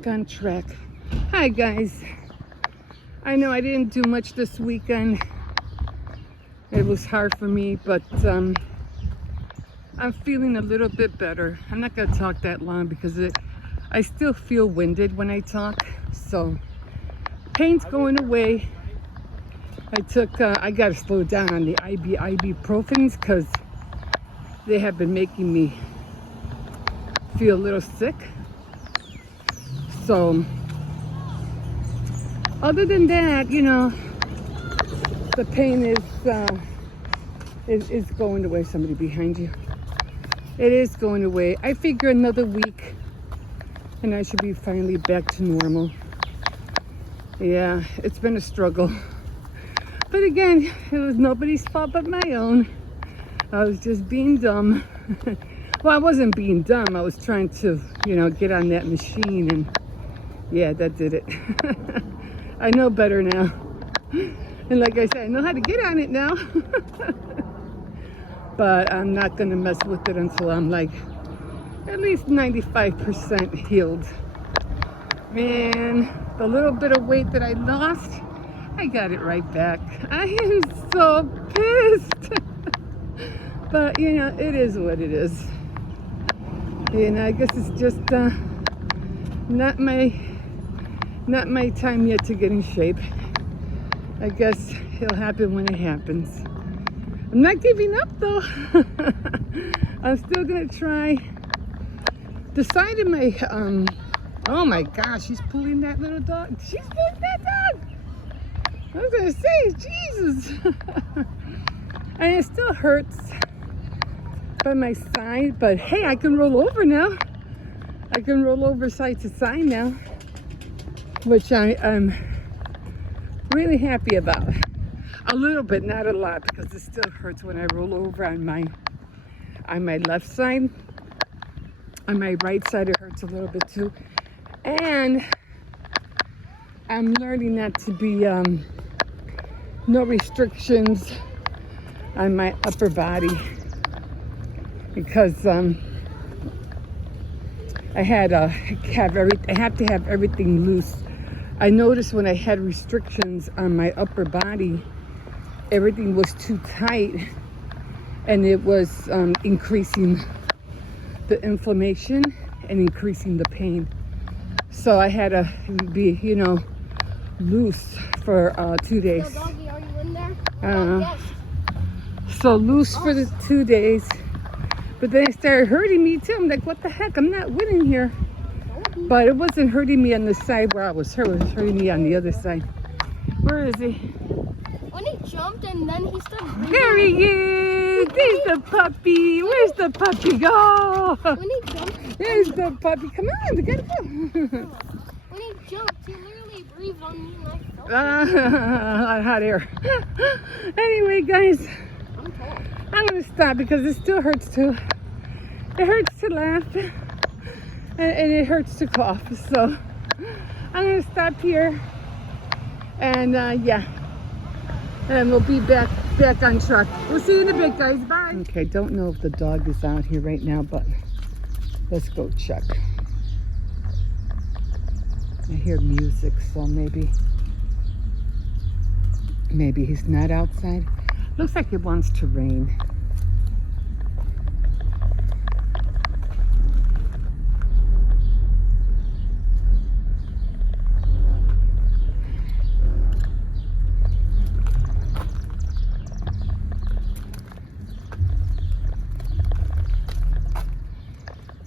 back on track. Hi guys. I know I didn't do much this weekend. It was hard for me, but I'm feeling a little bit better. I'm not gonna talk that long because I still feel winded when I talk. So pain's going away. I gotta slow down on the ibuprofens because they have been making me feel a little sick. So other than that, you know, the pain is going away. Somebody behind you. It is going away. I figure another week and I should be finally back to normal. Yeah, it's been a struggle. But again, it was nobody's fault but my own. I was just being dumb. Well, I wasn't being dumb. I was trying to, you know, get on that machine, and yeah, that did it. I know better now. And like I said, I know how to get on it now. But I'm not going to mess with it until I'm like at least 95% healed. Man, the little bit of weight that I lost, I got it right back. I am so pissed. But, you know, it is what it is. You know, I guess it's just not my time yet to get in shape. I guess it'll happen when it happens. I'm not giving up though. I'm still gonna try. The side of my oh my gosh, she's pulling that little dog. She's pulling that dog. I was gonna say, Jesus. And it still hurts by my side, but hey, I can roll over now. I can roll over side to side now, which I'm really happy about. A little bit, not a lot, because it still hurts when I roll over on my left side. On my right side, it hurts a little bit too. And I'm learning not to be no restrictions on my upper body, because I have to have everything loose. I noticed when I had restrictions on my upper body, everything was too tight, and it was increasing the inflammation and increasing the pain. So I had to be, you know, loose for 2 days. So doggy, are you in there? Yes. So loose for the 2 days. But then it started hurting me too. I'm like, what the heck? I'm not winning here. But it wasn't hurting me on the side where I was hurt. It was hurting me on the other side. Where is he? When he jumped and then he started breathing. There he is. There's the puppy. Where's the puppy? Go. When he jumped. There's the puppy. Come on, we gotta go. When he jumped, he literally breathed on me and I felt it. Hot air. Anyway, guys, I'm tall. I'm gonna stop because it still hurts too. It hurts to laugh. And it hurts to cough, so I'm gonna stop here, and yeah, and we'll be back on track. We'll see you in a bit, guys. Bye. Okay, don't know if the dog is out here right now, but let's go check. I hear music, so maybe he's not outside. Looks like it wants to rain.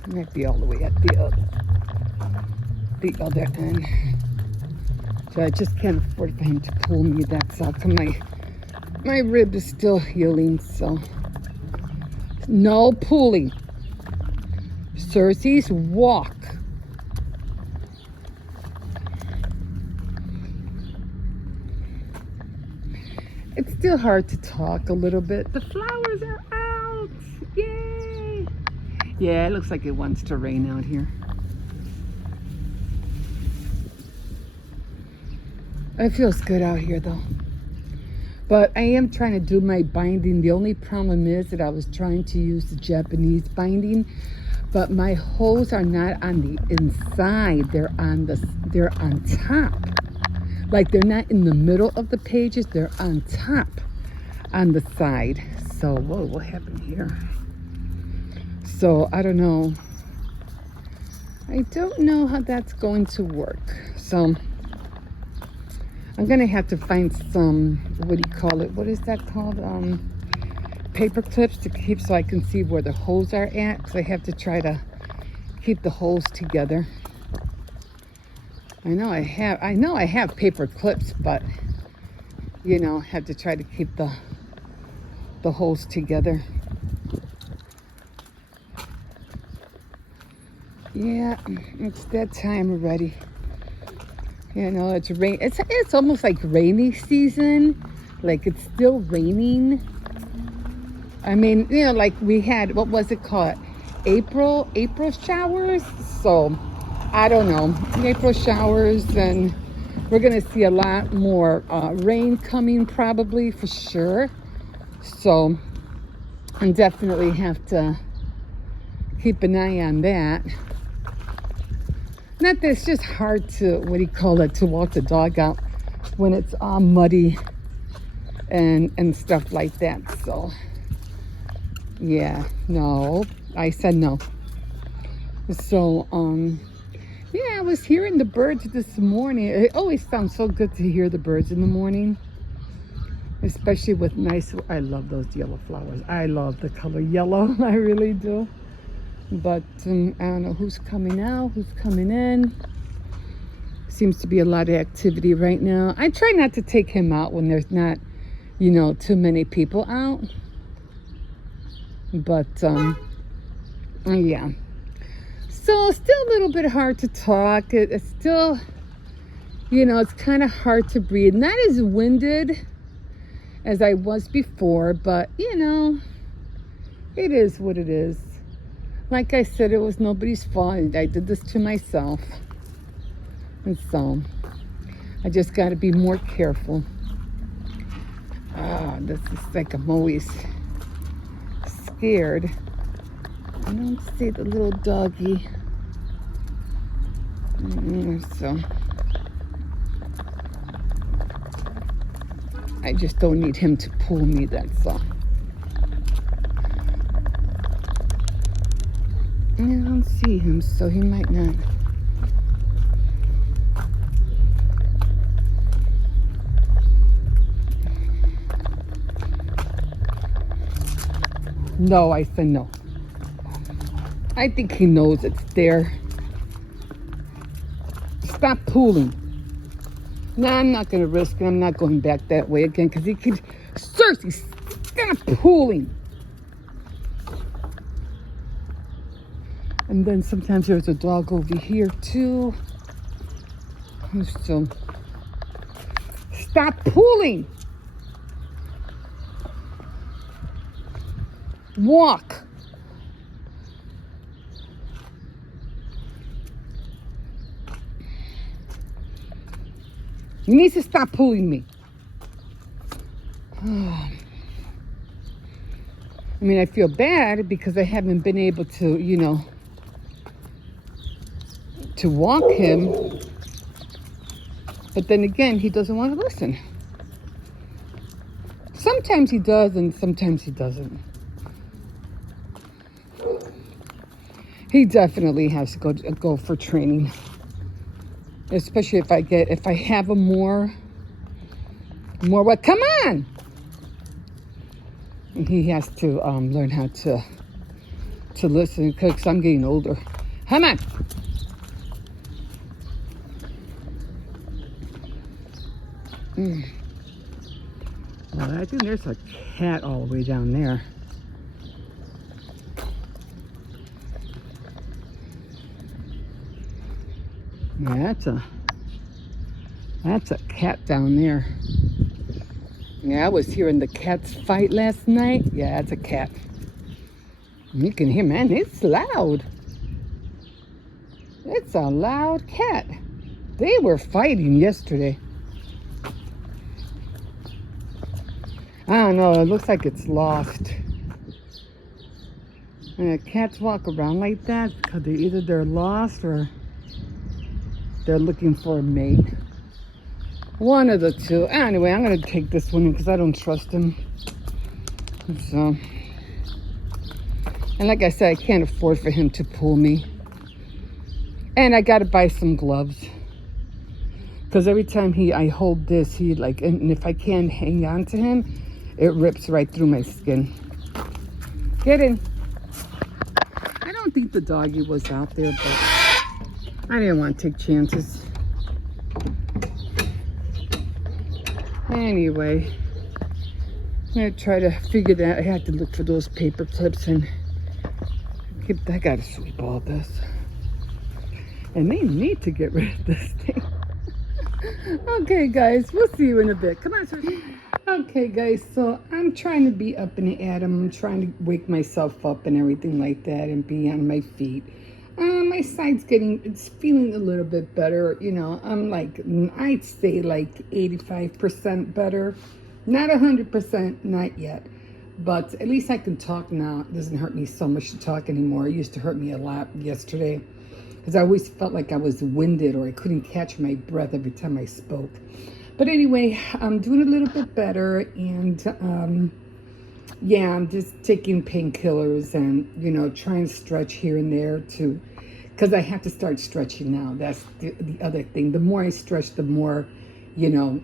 Might be all the way at the other end. So I just can't afford for him to pull me. That's all. My rib is still healing, so no pulling. Cersei's walk. It's still hard to talk a little bit. The flowers are out. Yay! Yeah, it looks like it wants to rain out here. It feels good out here though. But I am trying to do my binding. The only problem is that I was trying to use the Japanese binding, but my holes are not on the inside. They're on top. Like they're not in the middle of the pages, they're on top on the side. So, whoa, what happened here? So, I don't know. I don't know how that's going to work. So, I'm going to have to find some, what do you call it? What is that called? Paper clips to keep so I can see where the holes are at. Because I have to try to keep the holes together. I know I have paper clips, but you know, have to try to keep the holes together. Yeah, it's that time already. You know, it's rain. It's almost like rainy season. Like it's still raining. I mean, you know, like we had, what was it called? April showers. So I don't know, April showers, and we're gonna see a lot more rain coming probably for sure. So I definitely have to keep an eye on that. Not that it's just hard to, what do you call it, to walk the dog out when it's all muddy and stuff like that. So yeah, no, I said no. So yeah, I was hearing the birds this morning. It always sounds so good to hear the birds in the morning, especially with nice, I love those yellow flowers. I love the color yellow, I really do. But I don't know who's coming out, who's coming in. Seems to be a lot of activity right now. I try not to take him out when there's not, you know, too many people out. But yeah. So still a little bit hard to talk. It's still, you know, it's kind of hard to breathe. Not as winded as I was before, but you know, it is what it is. Like I said, it was nobody's fault. I did this to myself. And so I just got to be more careful. This is like I'm always scared. I don't see the little doggy. So I just don't need him to pull me, that's all. I don't see him, so he might not. No, I said no. I think he knows it's there. Stop pulling. No, I'm not going to risk it. I'm not going back that way again because he keeps... Cersei, stop pulling. And then sometimes there's a dog over here too. So, stop pulling. Walk. You need to stop pulling me. I mean, I feel bad because I haven't been able to, you know, to walk him. But then again, he doesn't want to listen. Sometimes he does and sometimes he doesn't. He definitely has to go for training. Especially if I have a more what? Come on! And he has to learn how to listen because I'm getting older. Come on! Well, I think there's a cat all the way down there. Yeah, that's a cat down there. Yeah, I was hearing the cats fight last night. Yeah, that's a cat. You can hear, man, it's loud. It's a loud cat. They were fighting yesterday. I don't know, it looks like it's lost. I Cats walk around like that because they're lost or they're looking for a mate. One of the two. Anyway, I'm going to take this one because I don't trust him. So, and like I said, I can't afford for him to pull me. And I got to buy some gloves. Because every time I hold this, and if I can't hang on to him, it rips right through my skin. Get in. I don't think the doggy was out there, but I didn't want to take chances. Anyway, I'm going to try to figure that. I had to look for those paper clips and I got to sweep all this. And they need to get rid of this thing. Okay, guys, we'll see you in a bit. Come on, sir. Okay, guys, so I'm trying to be up in the atom. I'm trying to wake myself up and everything like that and be on my feet. My side's it's feeling a little bit better. You know, I'm like, I'd say like 85% better. Not 100%, not yet. But at least I can talk now. It doesn't hurt me so much to talk anymore. It used to hurt me a lot yesterday because I always felt like I was winded or I couldn't catch my breath every time I spoke. But anyway, I'm doing a little bit better, and yeah, I'm just taking painkillers and, you know, trying to stretch here and there too, because I have to start stretching now. That's the other thing. The more I stretch, the more, you know,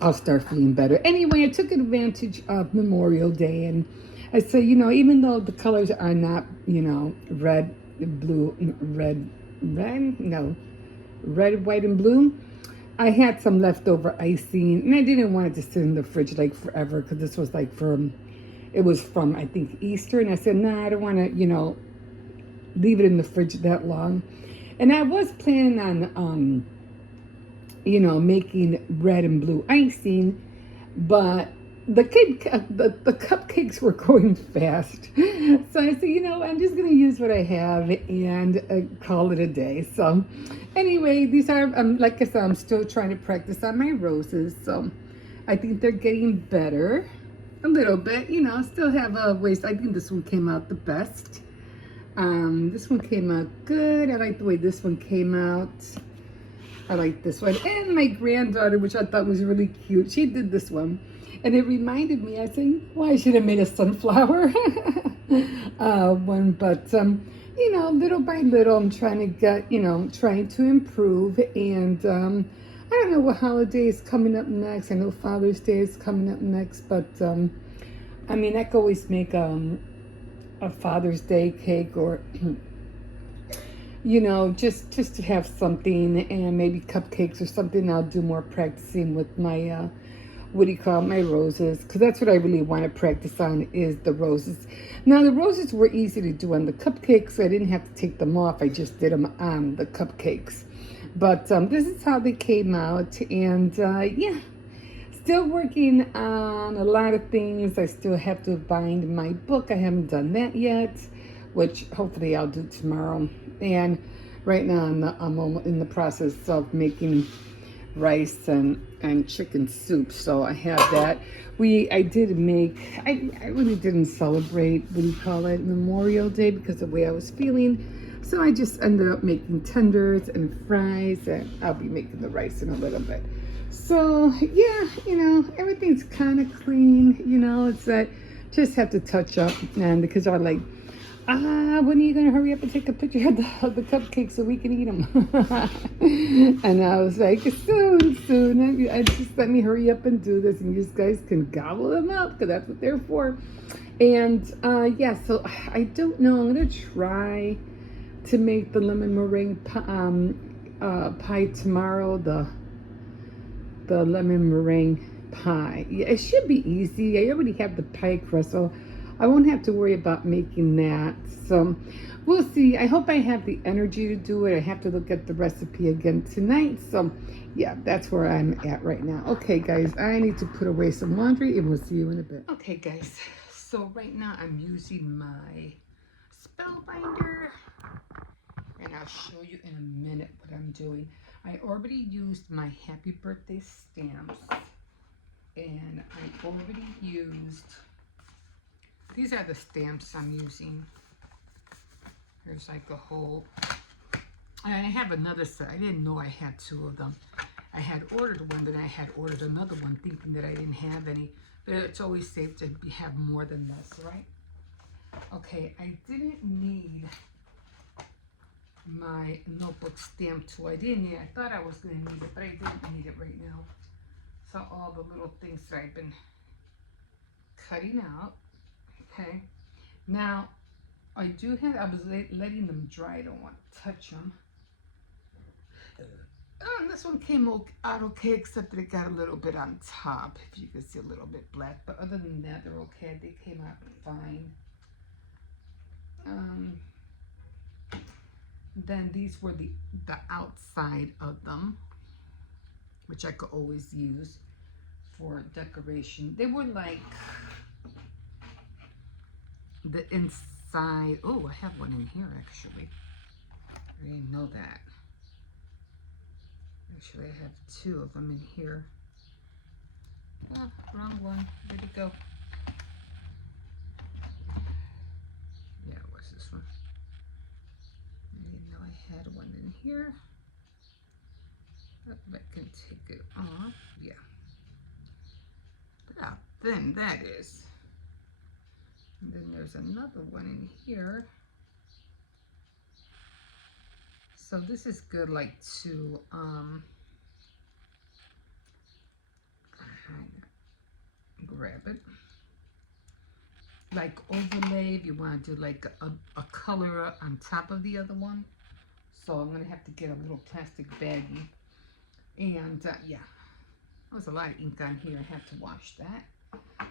I'll start feeling better. Anyway, I took advantage of Memorial Day, and I said, you know, even though the colors are not, you know, red, white, and blue, I had some leftover icing, and I didn't want it to sit in the fridge like forever because this was like it was from, I think, Easter. And I said, nah, I don't want to, you know, leave it in the fridge that long. And I was planning on, you know, making red and blue icing, but the cupcakes were going fast. So I said, you know, I'm just going to use what I have and call it a day. So anyway, these are, like I said, I'm still trying to practice on my roses. So I think they're getting better a little bit. You know, still have a ways. I think this one came out the best. This one came out good. I like the way this one came out. I like this one. And my granddaughter, which I thought was really cute, she did this one. And it reminded me, I think, well, I should have made a sunflower one. But, you know, little by little, I'm trying to get, you know, trying to improve. And I don't know what holiday is coming up next. I know Father's Day is coming up next. But, I mean, I could always make a Father's Day cake or... you know, just to have something, and maybe cupcakes or something. I'll do more practicing with my, my roses, because that's what I really want to practice on is the roses. Now, the roses were easy to do on the cupcakes, so I didn't have to take them off. I just did them on the cupcakes. But this is how they came out, and yeah, still working on a lot of things. I still have to bind my book. I haven't done that yet, which hopefully I'll do tomorrow. And right now I'm in the process of making rice and chicken soup. So I have that. I really didn't celebrate, Memorial Day because of the way I was feeling. So I just ended up making tenders and fries, and I'll be making the rice in a little bit. So yeah, you know, everything's kind of clean. You know, it's that just have to touch up, and because I like, when are you going to hurry up and take a picture of the cupcakes so we can eat them? And I was like, soon. I just let me hurry up and do this, and you guys can gobble them up because that's what they're for. And yeah, so I don't know. I'm going to try to make the lemon meringue pie tomorrow, the lemon meringue pie. Yeah, it should be easy. I already have the pie crust, so I won't have to worry about making that. So we'll see. I hope I have the energy to do it. I have to look at the recipe again tonight. So yeah, that's where I'm at right now. Okay, guys, I need to put away some laundry, and we'll see you in a bit. Okay, guys, so right now I'm using my spellbinder, and I'll show you in a minute what I'm doing. I already used my happy birthday stamps, and I already used... These are the stamps I'm using. Here's like a whole, and I have another set. I didn't know I had two of them. I had ordered one, then I had ordered another one thinking that I didn't have any. But it's always safe to have more than this, right? Okay, I didn't need my notebook stamp tool. I didn't need it. I thought I was going to need it, but I didn't need it right now. So all the little things that I've been cutting out. Okay. Now, I do have, I was letting them dry. I don't want to touch them. This one came out okay, except that it got a little bit on top. If you can see a little bit black. But other than that, they're okay. They came out fine. Then these were the outside of them, which I could always use for decoration. They were like the inside. Oh, I have one in here actually. I didn't know that. Actually, I have two of them in here. Oh, wrong one. Where'd it go? Yeah, what's this one? I didn't know I had one in here. But I can take it off. Yeah. Look how thin that is. And then there's another one in here. So this is good, like to grab it, like overlay if you want to do like a color on top of the other one. So I'm gonna have to get a little plastic baggie, and yeah, there was a lot of ink on here. I have to wash that.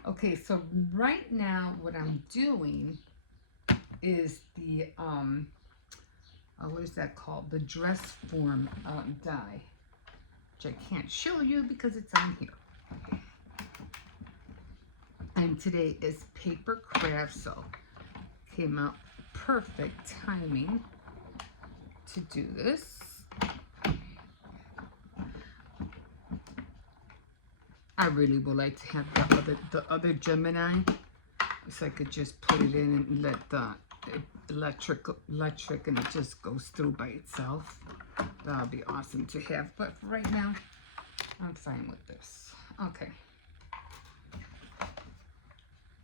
Okay, so right now what I'm doing is the what is that called? The dress form die, which I can't show you because it's on here. And today is paper crafts, so came out perfect timing to do this. I really would like to have the other Gemini, so I could just put it in and let the electric and it just goes through by itself. That would be awesome to have, but for right now I'm fine with this. Okay.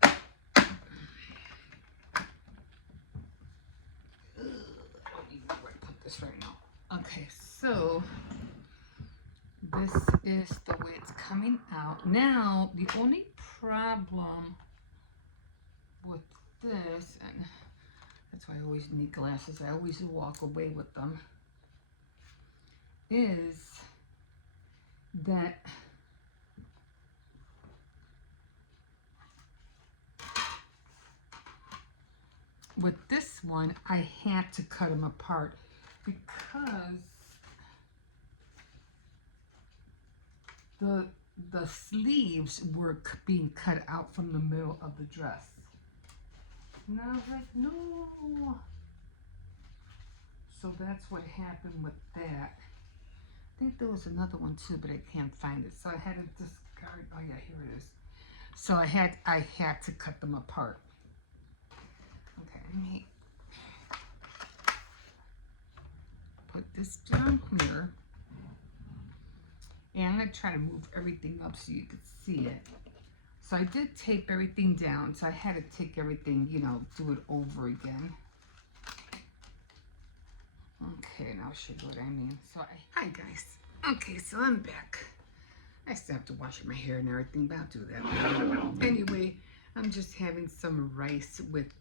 I don't even know where to put this right now. Okay, so this is the way it's coming out. Now, the only problem with this, and that's why I always need glasses, I always walk away with them, is that with this one, I had to cut them apart because the sleeves were being cut out from the middle of the dress. And I was like, no. So that's what happened with that. I think there was another one too, but I can't find it. So I had to discard. Oh yeah, here it is. So I had to cut them apart. Okay, let me put this down here. And I'm going to try to move everything up so you could see it. So I did tape everything down. So I had to take everything, you know, do it over again. Okay, and I'll show you what I mean. So hi guys. Okay, so I'm back. I still have to wash my hair and everything, but I'll do that. Anyway, I'm just having some rice with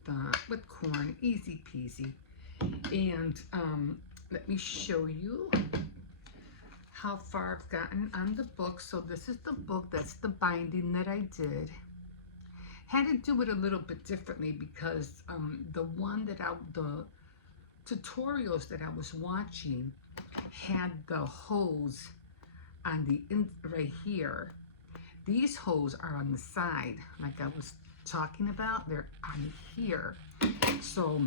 corn, easy peasy. And let me show you how far I've gotten on the book. So this is the book, that's the binding that I did. Had to do it a little bit differently because the tutorials that I was watching had the holes on the right here. These holes are on the side, like I was talking about. They're on here. So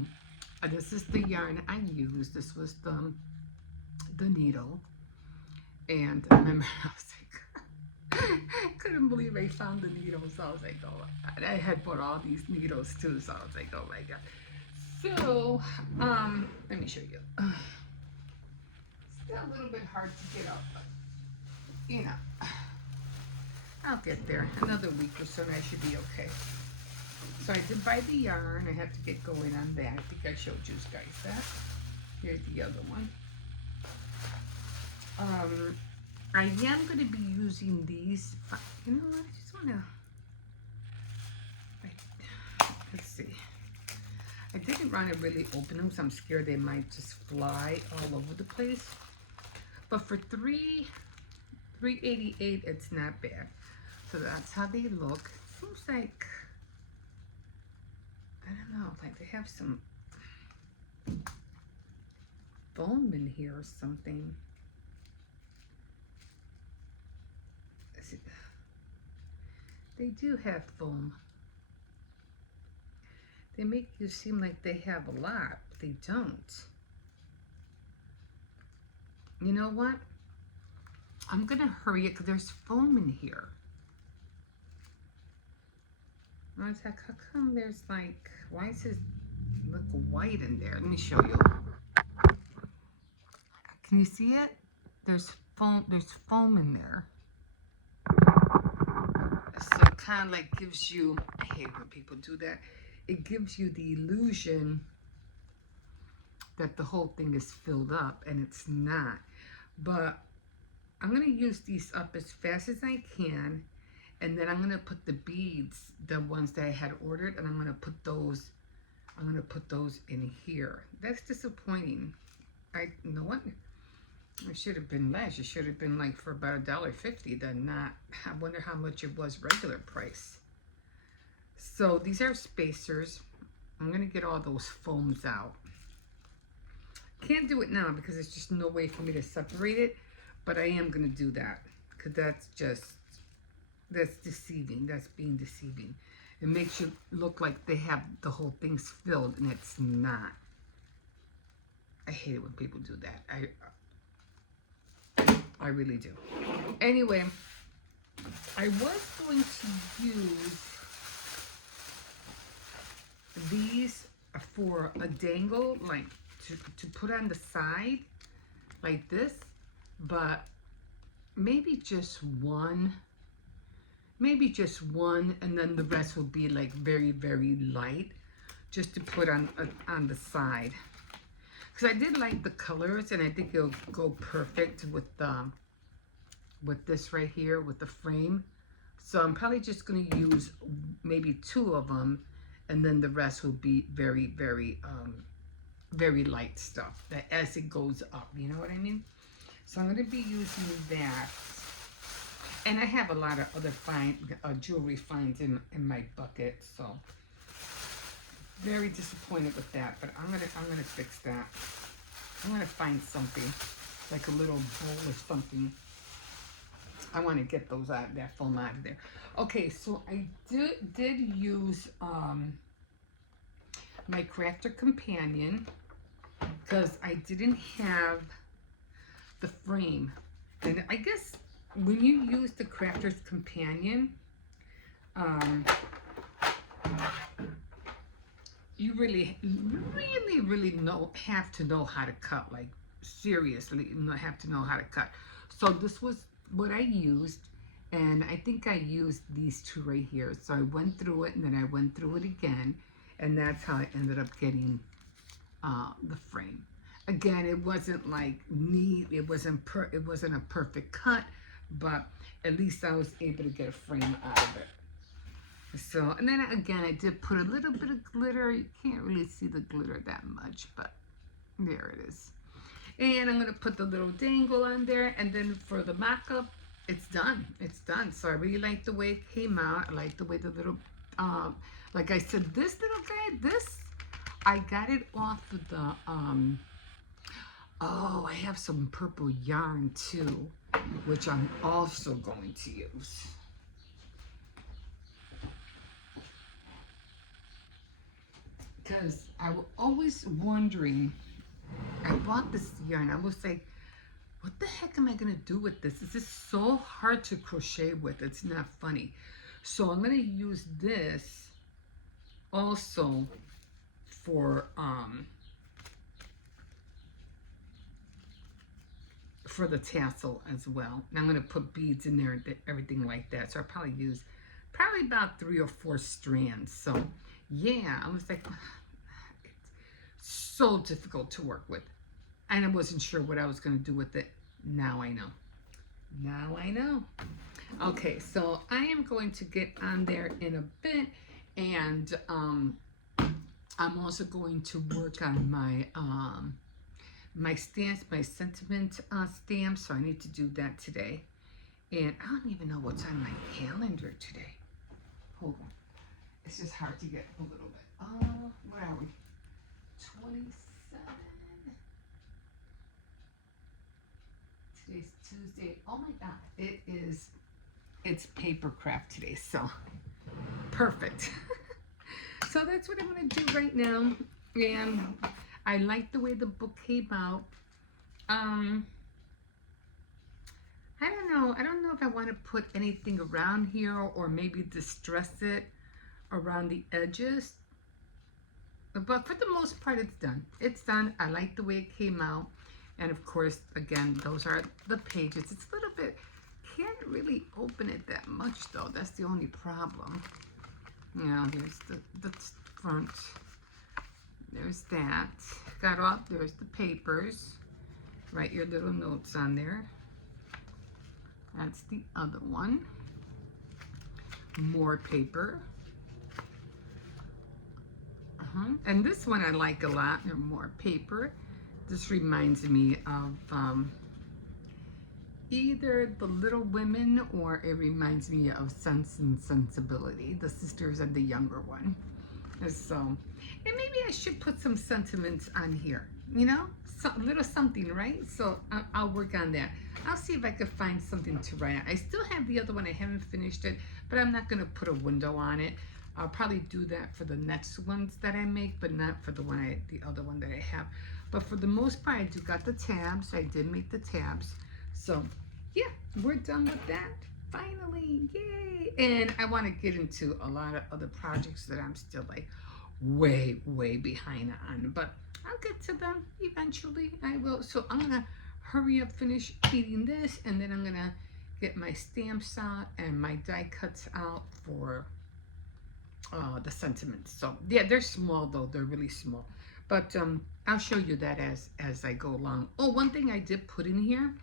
this is the yarn I used. This was the needle. And I remember I was like, I couldn't believe I found the needles. So I was like, oh my God. I had bought all these needles too. So I was like, oh my God. So, let me show you. Still a little bit hard to get out, but you know, I'll get there. Another week or so and I should be okay. So I did buy the yarn. I have to get going on that. I think I showed you guys that. Here's the other one. I am going to be using these. You know what? I just want to. Let's see. I didn't want to really open them, so I'm scared they might just fly all over the place. But for $3.88, it's not bad. So that's how they look. Seems like, I don't know, like they have some foam in here or something. They do have foam. They make you seem like they have a lot, but they don't. You know what? I'm gonna hurry it because there's foam in here. I was like, how come there's like, why does it look white in there? Let me show you. Can you see it? There's foam in there. So it kind of like gives you, I hate when people do that. It gives you the illusion that the whole thing is filled up, and it's not. But I'm gonna use these up as fast as I can, and then I'm gonna put the beads, the ones that I had ordered, and I'm gonna put those in here. That's disappointing. You know what? It should have been less. It should have been like for about $1.50, then not. I wonder how much it was regular price. So these are spacers. I'm gonna get all those foams out. Can't do it now because there's just no way for me to separate it, but I am gonna do that because that's deceiving. That's being deceiving. It makes you look like they have the whole thing's filled, and it's not. I hate it when people do that. I really do. Anyway, I was going to use these for a dangle, like to put on the side like this, but maybe just one, and then the rest will be like very, very light, just to put on the side. Because I did like the colors, and I think it'll go perfect with this right here with the frame. So I'm probably just going to use maybe 2 of them, and then the rest will be very, very, very light stuff that as it goes up. You know what I mean? So I'm going to be using that. And I have a lot of other fine jewelry finds in my bucket, so very disappointed with that. But I'm gonna fix that. I'm gonna find something like a little bowl or something. I want to get those out, that foam out of there. Okay, so I did use my crafter companion because I didn't have the frame, and I guess when you use the crafter's companion, you really have to know how to cut. Like seriously, have to know how to cut. So this was what I used, and I think I used these 2 right here. So I went through it, and then I went through it again, and that's how I ended up getting the frame. Again, it wasn't like neat. It wasn't a perfect cut, but at least I was able to get a frame out of it. So, and then again, I did put a little bit of glitter. You can't really see the glitter that much, but there it is. And I'm gonna put the little dangle on there, and then for the mock-up, it's done. It's done. So I really like the way it came out. I like the way the little, like I said, this little guy, I got it off of the, oh, I have some purple yarn too, which I'm also going to use. Because I was always wondering, I bought this yarn, I was like, what the heck am I going to do with this? This is so hard to crochet with. It's not funny. So I'm going to use this also for the tassel as well. And I'm going to put beads in there and everything like that. So I'll probably use about 3 or 4 strands. So yeah, I was like, it's so difficult to work with. And I wasn't sure what I was going to do with it. Now I know. Now I know. Okay, so I am going to get on there in a bit, and I'm also going to work on my my stamps, my sentiment stamps. So I need to do that today. And I don't even know what's on my calendar today. Hold on. It's just hard to get a little bit. Where are we? 27. Today's Tuesday. Oh my God. It's papercraft today. So perfect. So that's what I'm going to do right now. And I like the way the book came out. I don't know. I don't know if I want to put anything around here or maybe distress it around the edges. But for the most part, it's done. It's done. I like the way it came out. And of course, again, those are the pages. It's a little bit, can't really open it that much though. That's the only problem. You know, here's the front. There's that. Got off. There's the papers. Write your little notes on there. That's the other one. More paper. And this one I like a lot. There's more paper. This reminds me of either the Little Women or it reminds me of Sense and Sensibility, the sisters and the younger one. And so, and maybe I should put some sentiments on here, you know, a little something, right? So I'll work on that. I'll see if I could find something to write on. I still have the other one. I haven't finished it, but I'm not going to put a window on it. I'll probably do that for the next ones that I make, but not for the other one that I have. But for the most part, I do got the tabs. I did make the tabs. So yeah, we're done with that. Finally, yay. And I want to get into a lot of other projects that I'm still like way behind on, but I'll get to them eventually. I will. So I'm gonna hurry up, finish eating this, and then I'm gonna get my stamps out and my die cuts out for the sentiments. So yeah, they're small though. They're really small, but I'll show you that as I go along. Oh, one thing I did put in here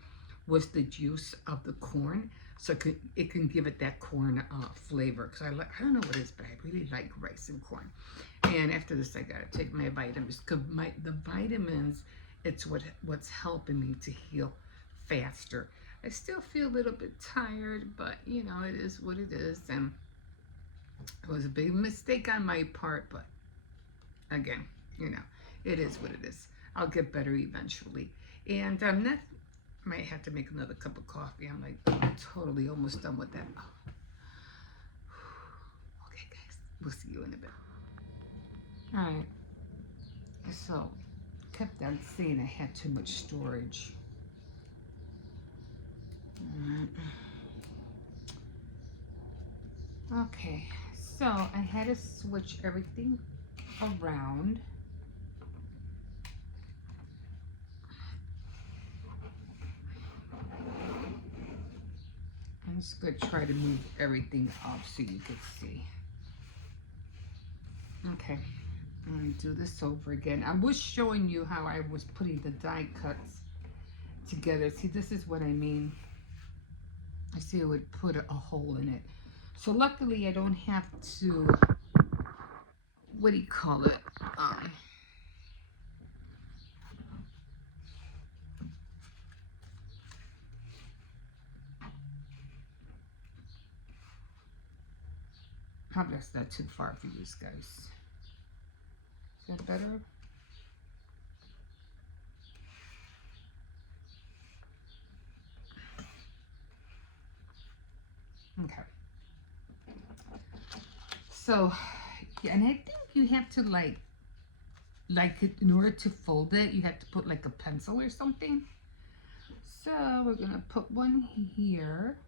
was the juice of the corn, so it can give it that corn flavor. Because I don't know what it is, but I really like rice and corn. And after this, I gotta take my vitamins, because the vitamins, it's what's helping me to heal faster. I still feel a little bit tired, but you know, it is what it is. And it was a big mistake on my part, but again, you know, it is what it is. I'll get better eventually. And that might have to make another cup of coffee. I'm like totally almost done with that. Oh. Okay, guys, we'll see you in a bit. All right. So, kept on saying I had too much storage. Okay, so I had to switch everything around. I'm just going to try to move everything up so you can see. Okay, I'm going to do this over again. I was showing you how I was putting the die cuts together. See, this is what I mean. I see I would put a hole in it. So luckily I don't have to, what do you call it? Probably that's not too far for you guys. Is that better? Okay. So, yeah, and I think you have to like in order to fold it, you have to put like a pencil or something. So we're gonna put one here.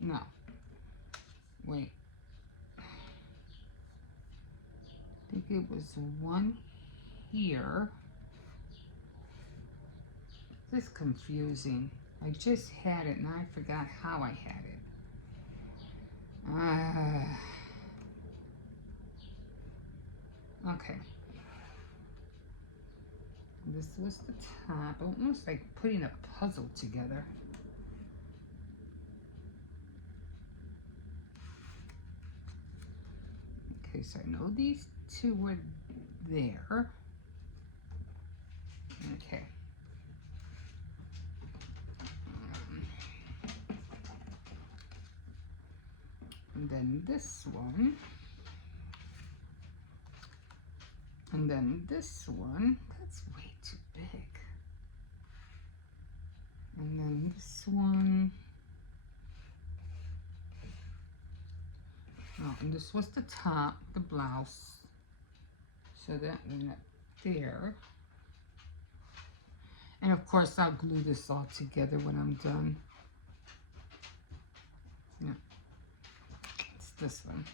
No, wait. think it was one here. This is confusing. I just had it and I forgot how I had it. Okay. This was the top, almost like putting a puzzle together. Okay, so I know these two were there. Okay. And then this one. And then this one. That's way too big. And then this one. Oh, and this was the top, the blouse. So that went up there. And of course, I'll glue this all together when I'm done. Yeah, it's this one.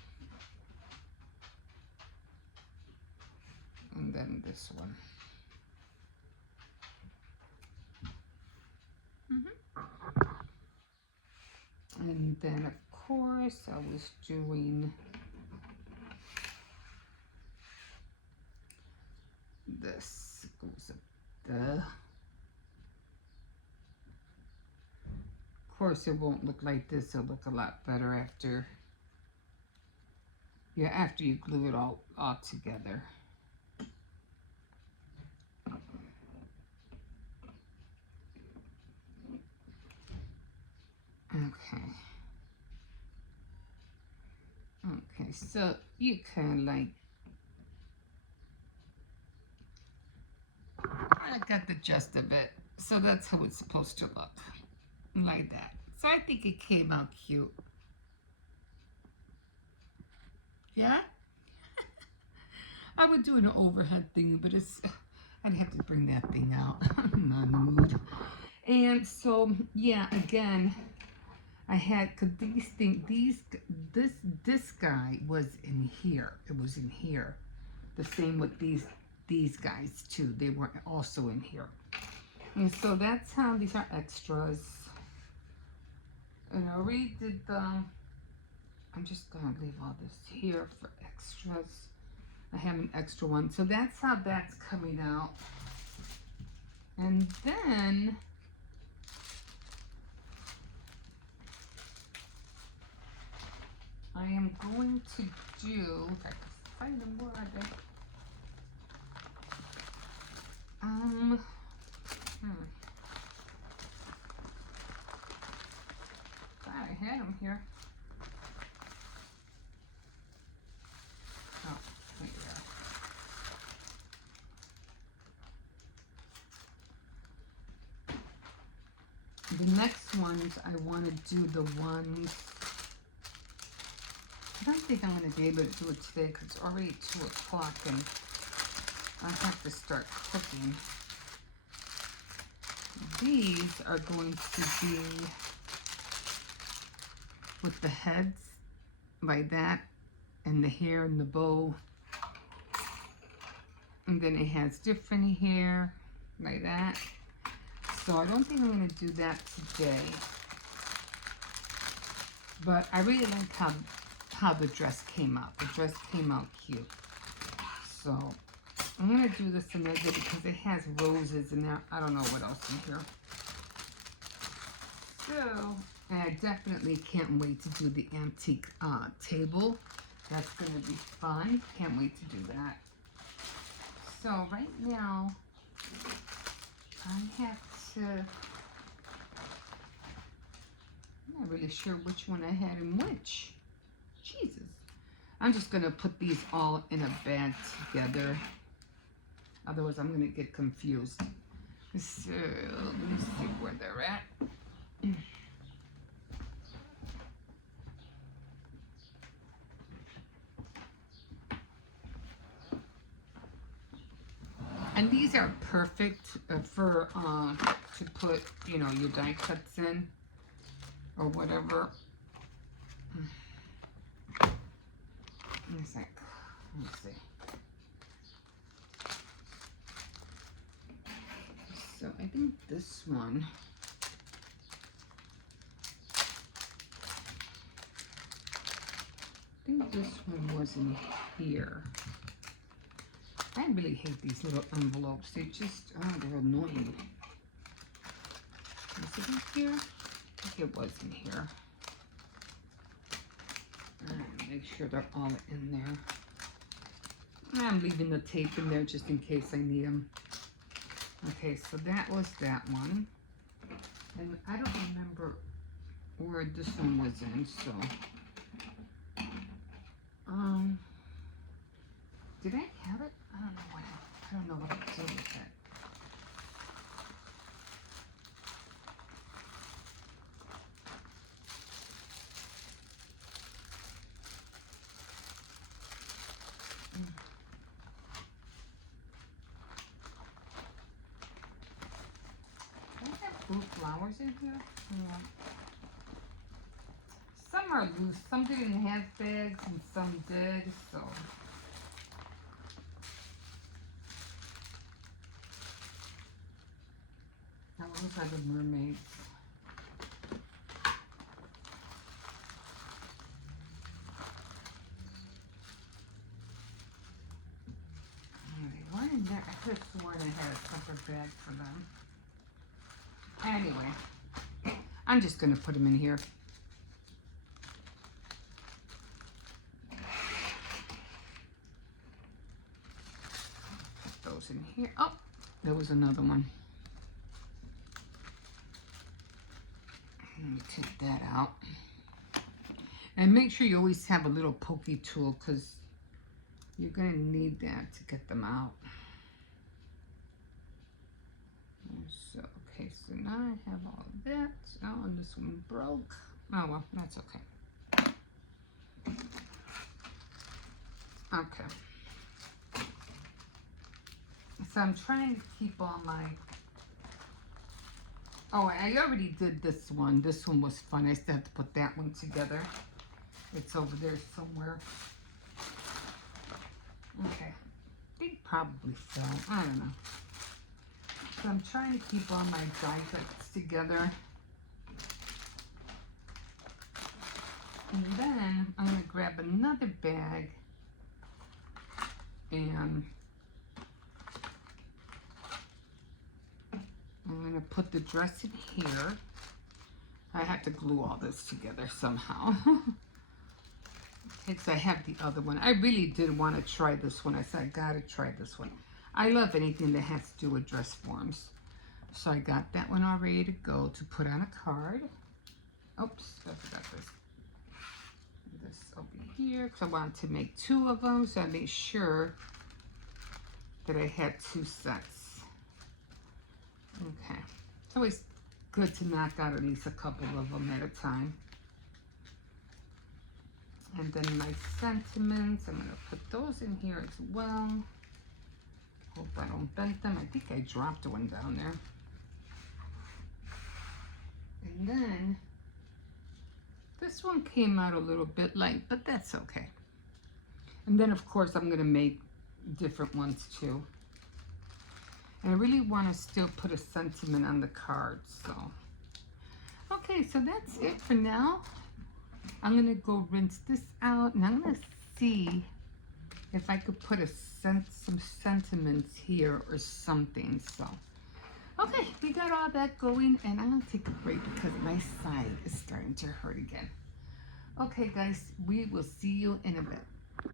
And then this one. And then, of course, I was doing this. Goes up there. Of course, it won't look like this. It'll look a lot better after. Yeah, after you glue it all together. Okay. Okay, so you kind of like, I got the gist of it. So that's how it's supposed to look, like that. So I think it came out cute. Yeah? I would do an overhead thing, but I'd have to bring that thing out. I'm not in the mood. And so, yeah, again, I had, cause this guy was in here. It was in here. The same with these guys too. They were also in here. And so that's how these are extras. And I already did I'm just gonna leave all this here for extras. I have an extra one. So that's how that's coming out. And then I am going to do, if I can find them, where are they? Thought I had them here. Oh, here they are. The next ones, I want to do the ones, I don't think I'm going to be able to do it today because it's already 2 o'clock and I have to start cooking. These are going to be with the heads like that and the hair and the bow. And then it has different hair like that. So I don't think I'm going to do that today. But I really like how the dress came out. The dress came out cute. So I'm going to do this another because it has roses in there. I don't know what else in here. So, and I definitely can't wait to do the antique table. That's going to be fun. Can't wait to do that. So right now, I have to, I'm not really sure which one I had in which. Jesus. I'm just going to put these all in a bag together. Otherwise, I'm going to get confused. So, let me see where they're at. And these are perfect for to put, you know, your die cuts in or whatever. Let me see. So I think this one, was in here. I really hate these little envelopes. They just, oh, they're annoying. Is it in here? I think it was in here. Make sure they're all in there. I'm leaving the tape in there just in case I need them. Okay, so that was that one. And I don't remember where this one was in, so. Did I have it? I don't know what I did with it. Do I have blue flowers in here? Yeah. Some are loose, some didn't have bags and some did, so. Now those are the mermaids. They weren't in there. I could have sworn I had a separate bag for them. Anyway, I'm just gonna put them in here. Put those in here. Oh, there was another one. Let me take that out. And make sure you always have a little pokey tool because you're going to need that to get them out. So, okay, so now I have all of that. Oh, and this one broke. Oh, well, that's okay. Okay. So I'm trying to keep all my... Oh, I already did this one. This one was fun. I still have to put that one together. It's over there somewhere. Okay. They probably fell. I don't know. So I'm trying to keep all my die cuts together. And then I'm going to grab another bag and I'm going to put the dress in here. I have to glue all this together somehow. Because I have the other one. I really did want to try this one. I said, I got to try this one. I love anything that has to do with dress forms. So I got that one all ready to go to put on a card. Oops, I forgot this. This over here, because I wanted to make 2 of them. So I made sure that I had 2 sets. Okay. It's always good to knock out at least a couple of them at a time. And then my sentiments, I'm going to put those in here as well. Hope I don't bend them. I think I dropped one down there. And then this one came out a little bit light, but that's okay. And then of course I'm going to make different ones too. And I really want to still put a sentiment on the card, so. Okay, so that's it for now. I'm going to go rinse this out and I'm going to see if I could put some sentiments here or something, so. Okay, we got all that going and I'm going to take a break because my side is starting to hurt again. Okay, guys, we will see you in a bit.